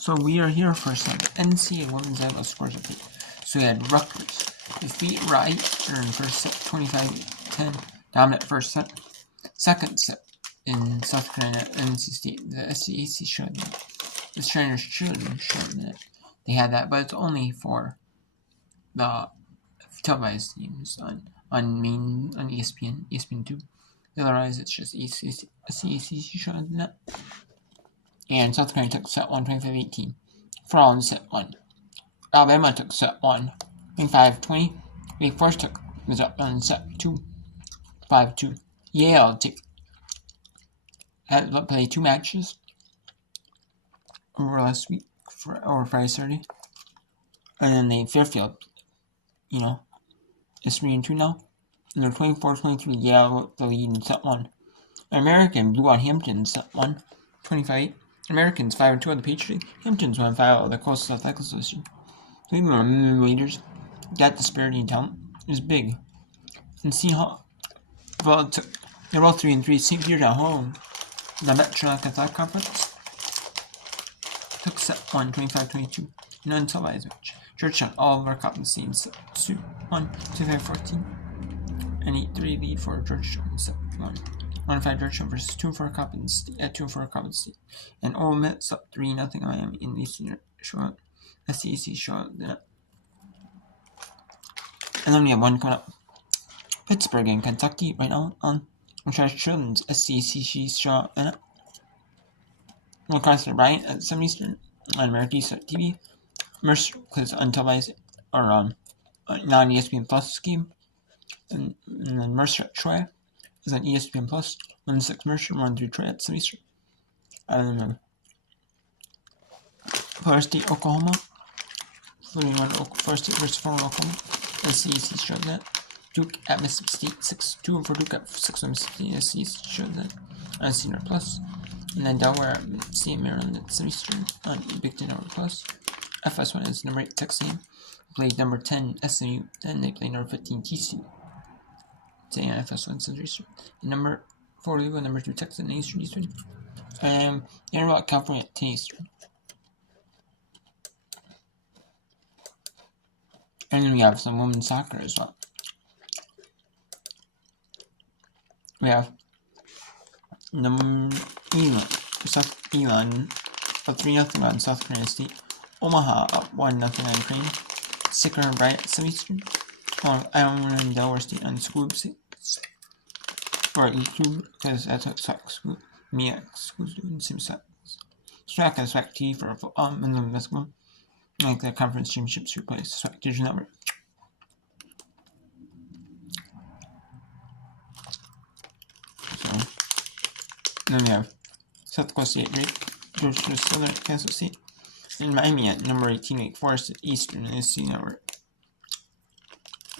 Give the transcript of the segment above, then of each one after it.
So we are here for some NCAA Women's Volleyball scores update. So we had Rutgers defeat Wright in first set 25-10, dominant first set. Second set in South Carolina, NC State, the SEC showed that. The trainers showed that they had that, but it's only for the televised teams on ESPN, ESPN2. Otherwise, it's just SEC showed that. And South Carolina took set 1, 25-18. For all in set 1. Alabama took set 1, 25-20. Wake Forest was up on set 2, 5-2. Yale had to play 2 matches over last week or Friday, Saturday. And then Fairfield, is 3-2 now. And they're 24-23. Yale the lead in set 1. American blew out Hampton in set 1, 25-8. Americans 5-2 on the Patriot. Hamptons 1-5 of the Coastal Athletic Association. So even the leaders, that disparity in talent is big. And see how they're all 3-3. St. Peter's at home. The Metro Athletic Conference took set 1, 25-22. An untelevised match. Georgetown all overcome the scene set 2, 1, 25-14. An 8-3 lead for Georgetown in set 1. 1-5 Georgetown versus 2-4 Coppin State at 2-4 Coppin State. And Ole Miss up 3-0 Miami in the senior showdown. SEC showdown. And then we have one coming up. Pittsburgh and Kentucky right now on Charles Children's SEC showdown. Across the Bryant at 7 Eastern on American East TV. Mercer plays untelevised or non-ESPN Plus scheme. And then Mercer at Troy is on ESPN Plus. 1-6 Mercer, 1-3 Troy at 7 Eastern. And then Florida State, Oklahoma. Florida State versus former Oklahoma. SEC showed that. Duke at Mississippi State, 6-2 for Duke at 6 Mississippi State. SEC showed that on Senior Plus. And then Delaware at State Maryland at 7 Eastern on Big Ten Hour Plus. FS1 is number 8 Texas A&M. Played number 10 SMU. Then they played number 15 TCU. Today on FS1 Central Eastern. And number 4 Louisville, number 2 Texas and Eastern. And Arizona, California at 10 Eastern. And then we have some women's soccer as well. We have Elon up 3-0 on South Carolina State. Omaha up 1-0 on Crane. Sicker and Bryant at 7 Eastern. Ironman and Delaware State on School 6. Or YouTube, because that's what school. Me at school's doing the same set. Swag and Swag TV for and then basketball. Like the conference championships replace Swag Digital Network. So then we have South Dakota State Drake, Georgia Southern at Kansas State, and Miami at number 18 Wake Forest at Eastern and SC Network.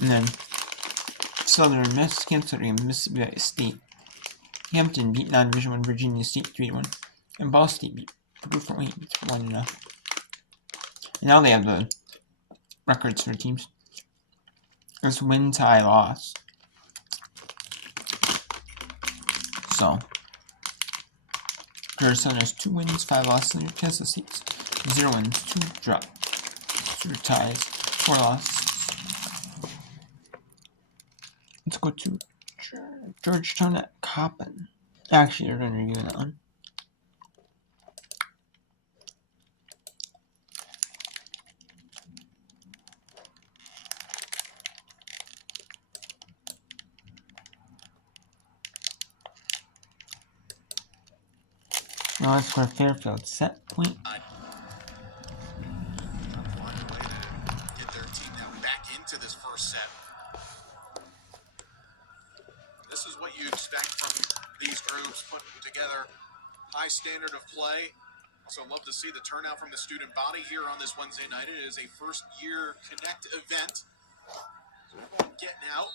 And then Southern Miss, Kansas City, and Mississippi State. Hampton beat non-Division 1 Virginia State 3-1, and Ball State beat Purdue for 1-0. And now they have the records for teams. It's win, tie, loss. So, Southern has 2 wins, 5 losses, and Kansas State 0 wins, 2 drops, 2 ties, 4 losses. Let's go to Georgetown at Coppin. Actually, we're going to review that one. Now let's go to Fairfield set point. Get their team now back into this first set. This is what you expect from these groups putting together high standard of play. Also love to see the turnout from the student body here on this Wednesday night. It is a first year Connect event. So everyone getting out.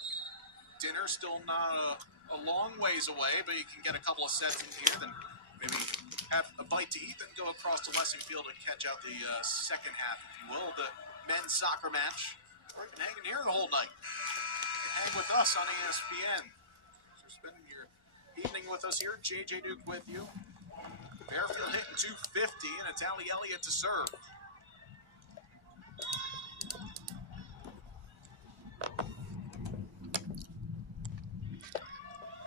Dinner still not a long ways away, but you can get a couple of sets in here, then maybe have a bite to eat, then go across to Lessing Field and catch out the second half, if you will, the men's soccer match. Or you can hang in here the whole night. You can hang with us on ESPN. So spending your evening with us here, JJ Duke with you. Fairfield hitting 250 and it's Allie Elliott to serve.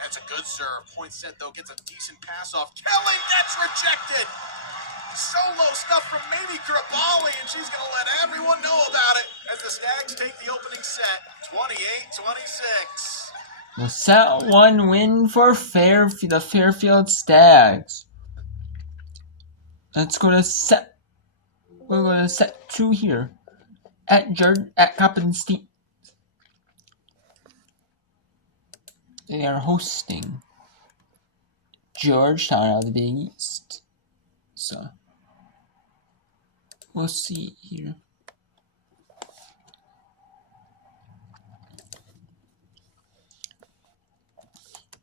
That's a good serve. Point set, though, gets a decent pass off. Kelly, that's rejected. Solo stuff from Mamie Krabali, and she's going to let everyone know about it as the Stags take the opening set, 28-26. The set 1 win for the Fairfield Stags. Let's go to set. We'll go to set 2 here at Coppin State. They are hosting Georgetown out of the Big East. So we'll see here.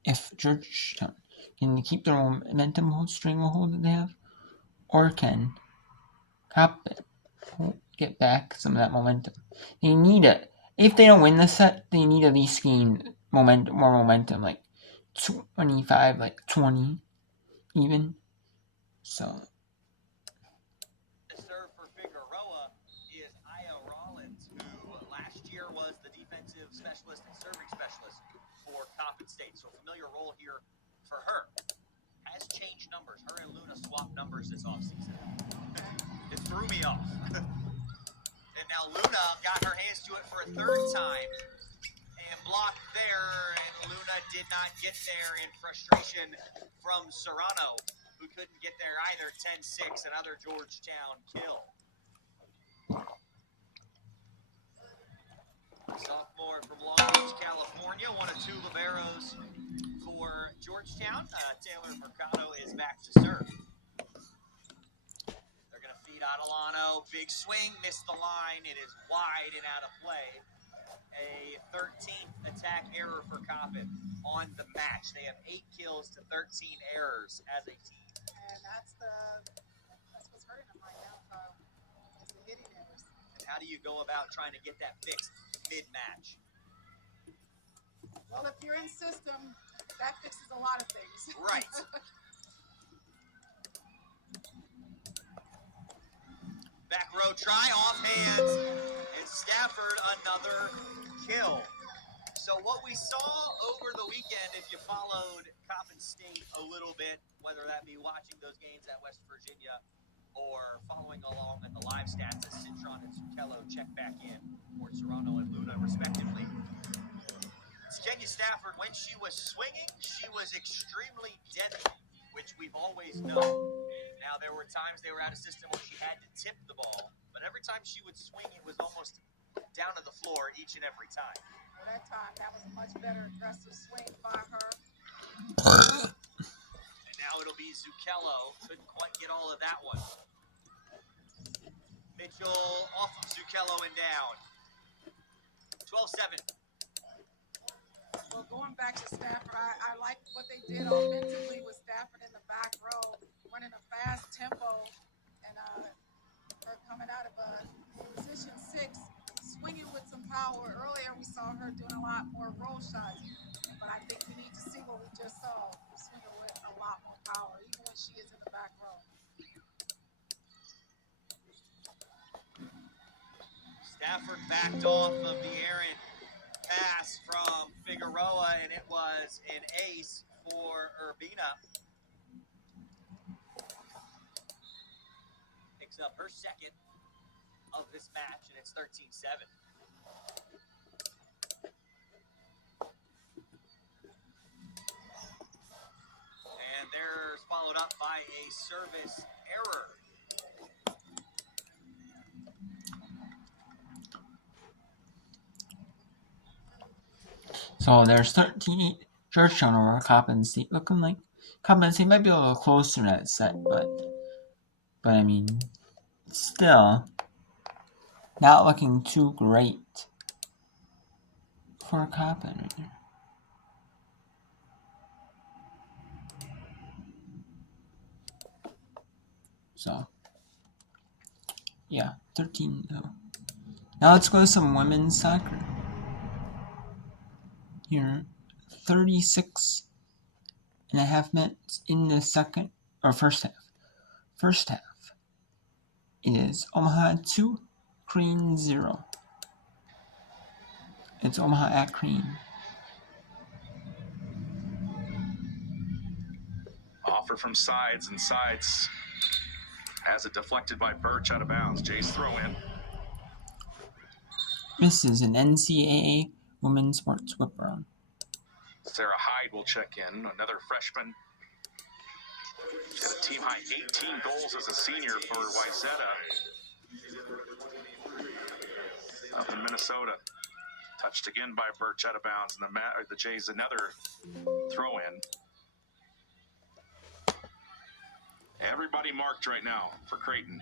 If Georgetown can keep their momentum stranglehold that they have, or can Coppin get back some of that momentum. They need it. If they don't win the set, they need at least gain more momentum, like 25, like 20 even. So The serve for Figueroa is Aya Rollins, who last year was the defensive specialist and serving specialist for Coppin State. So familiar role here for her. Has changed numbers. Her and Luna swapped numbers this offseason. It threw me off. And now Luna got her hands to it for a third time and blocked there, and Luna did not get there in frustration from Serrano, who couldn't get there either. 10-6, another Georgetown kill. Sophomore from Long Beach, California, one of 2 liberos for Georgetown. Taylor Mercado is back to serve. They're going to feed Adelano. Big swing, missed the line. It is wide and out of play. A 13th attack error for Coppin on the match. They have 8 kills to 13 errors as a team. And that's what's hurting them right now, Kyle. It's the hitting errors. And how do you go about trying to get that fixed mid-match? Well, if you're in system, that fixes a lot of things. Right. Back row try, off hands, and Stafford another kill. So what we saw over the weekend, if you followed Coppin State a little bit, whether that be watching those games at West Virginia or following along at the live stats as Citron and Zucchello check back in for Serrano and Luna, respectively. Kenya Stafford, when she was swinging, she was extremely deadly, which we've always known. Now, there were times they were out of system where she had to tip the ball, but every time she would swing, it was almost down to the floor each and every time. For that time, that was a much better aggressive swing by her. And now it'll be Zucchello. Couldn't quite get all of that one. Mitchell off of Zucchello and down. 12-7. Well, going back to Stafford, I like what they did offensively with Stafford in the back row, running a fast tempo, and her coming out of position 6, swinging with some power. Earlier, we saw her doing a lot more roll shots, but I think we need to see what we just saw, swinging with a lot more power, even when she is in the back row. Stafford backed off of the errant pass from Figueroa, and it was an ace for Urbina. Picks up her second of this match, and it's 13-7. And there's followed up by a service error. So there's 13 Georgetown over Coppin State, looking like Coppin State might be a little closer in that set, but I mean, still not looking too great for Coppin right there. So yeah, 13 though. Now let's go to some women's soccer. Here, 36.5 minutes in the first half. First half. It is Omaha 2, Crean 0. It's Omaha at Crean. Offer from Sides, and Sides has it deflected by Birch out of bounds. Jay's throw in. This is an NCAA women's sports whip around. Sarah Hyde will check in, another freshman. She's got a team-high 18 goals as a senior for Wayzata up in Minnesota. Touched again by Birch out of bounds, and the Jays another throw-in. Everybody marked right now for Creighton.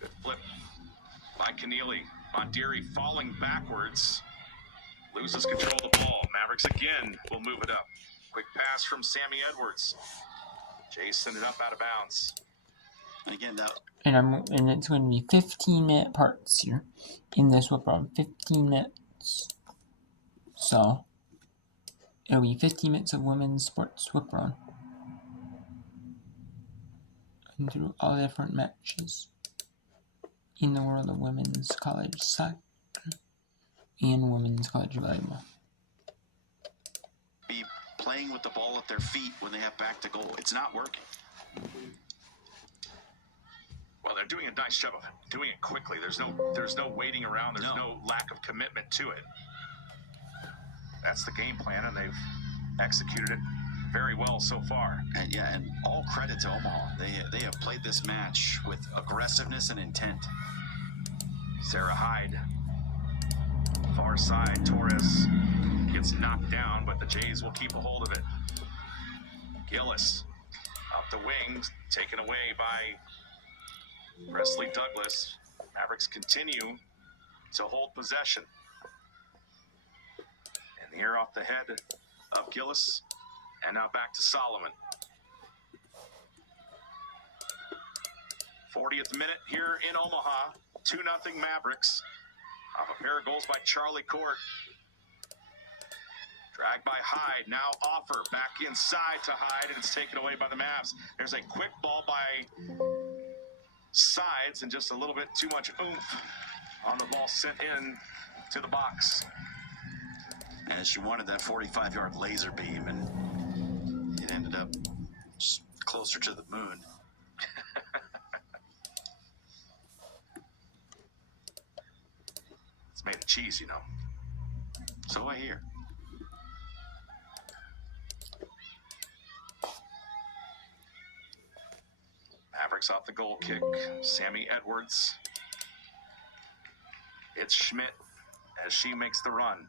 Good flip by Keneally. Mondieri falling backwards. Loses control of the ball. Mavericks again will move it up. Quick pass from Sammy Edwards. Jay sent it up out of bounds. And again, that. And it's going to be 15-minute parts here in this whip around. 15 minutes. So it'll be 15 minutes of women's sports whip around. And through all the different matches in the world of women's college soccer and women's college volleyball. Be playing with the ball at their feet when they have back to goal. It's not working. Well, they're doing a nice job of doing it quickly. There's no waiting around. There's no lack of commitment to it. That's the game plan, and they've executed it very well so far. And all credit to Omaha. They have played this match with aggressiveness and intent. Sarah Hyde, far side. Torres gets knocked down, but the Jays will keep a hold of it. Gillis up the wing, taken away by Presley Douglas. Mavericks continue to hold possession. And the air off the head of Gillis. And now back to Solomon. 40th minute here in Omaha. 2-0 Mavericks. Off a pair of goals by Charlie Court. Dragged by Hyde. Now Offer back inside to Hyde, and it's taken away by the Mavs. There's a quick ball by Sides, and just a little bit too much oomph on the ball sent in to the box. And she wanted that 45-yard laser beam, and it ended up just closer to the moon. It's made of cheese, you know. So I hear. Mavericks off the goal kick. Sammy Edwards. It's Schmidt as she makes the run.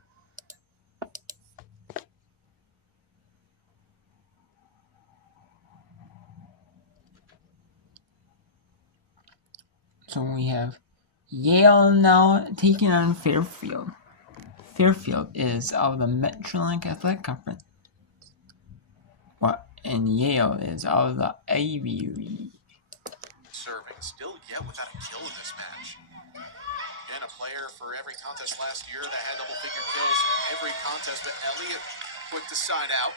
So we have Yale now taking on Fairfield. Fairfield is out of the Metrolink Athletic Conference. And Yale is out of the Ivy League. Serving, still yet without a kill in this match. Again, a player for every contest last year that had double-figure kills in every contest, but Elliott quick to side out.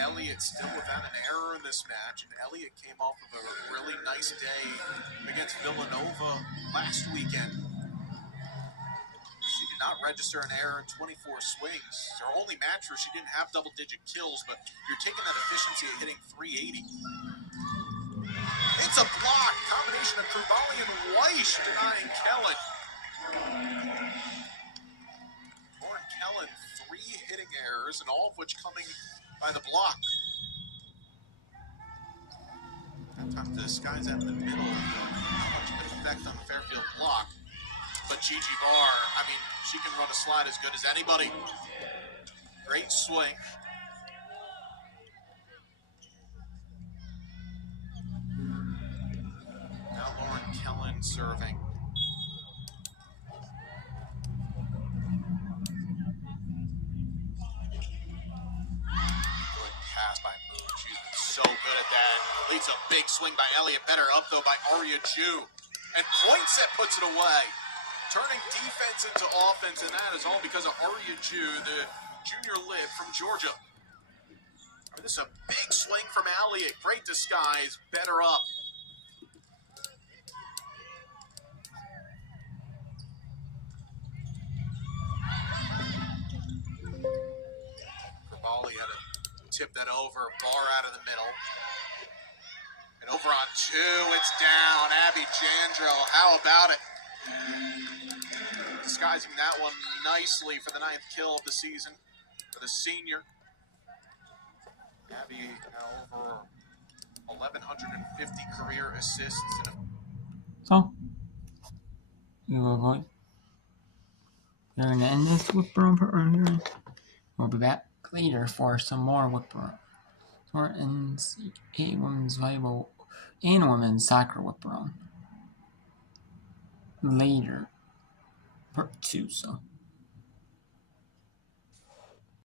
Elliott still without an error in this match, and Elliott came off of a really nice day against Villanova last weekend. She did not register an error in 24 swings. It's her only match where she didn't have double-digit kills, but you're taking that efficiency at hitting 380. It's a block. Combination of Kruvali and Weish denying Kellen. Lauren Kellen, 3 hitting errors, and all of which coming by the block. Sometimes the skies out in the middle, not much of an effect on the Fairfield block. But Gigi Barr, I mean, she can run a slide as good as anybody. Great swing. Now Lauren Kellen serving. Good pass by Moon. She's been so good at that. Leads a big swing by Elliott. Better up, though, by Aria Ju. And Poinsett puts it away. Turning defense into offense, and that is all because of Aria Ju, the junior lib from Georgia. This is a big swing from Elliott. Great disguise. Better up. Bali had to tip that over. Barr out of the middle. And over on two. It's down. Abby Jandro. How about it? Disguising that one nicely for the 9th kill of the season for the senior. Abby over 1,150 career assists. So, we will we're going to end this Whip-Around part right here. We'll be back later for some more Whip-Around. Or NCAA Women's Volleyball and Women's Soccer Whip-Around. Later. Part 2, so.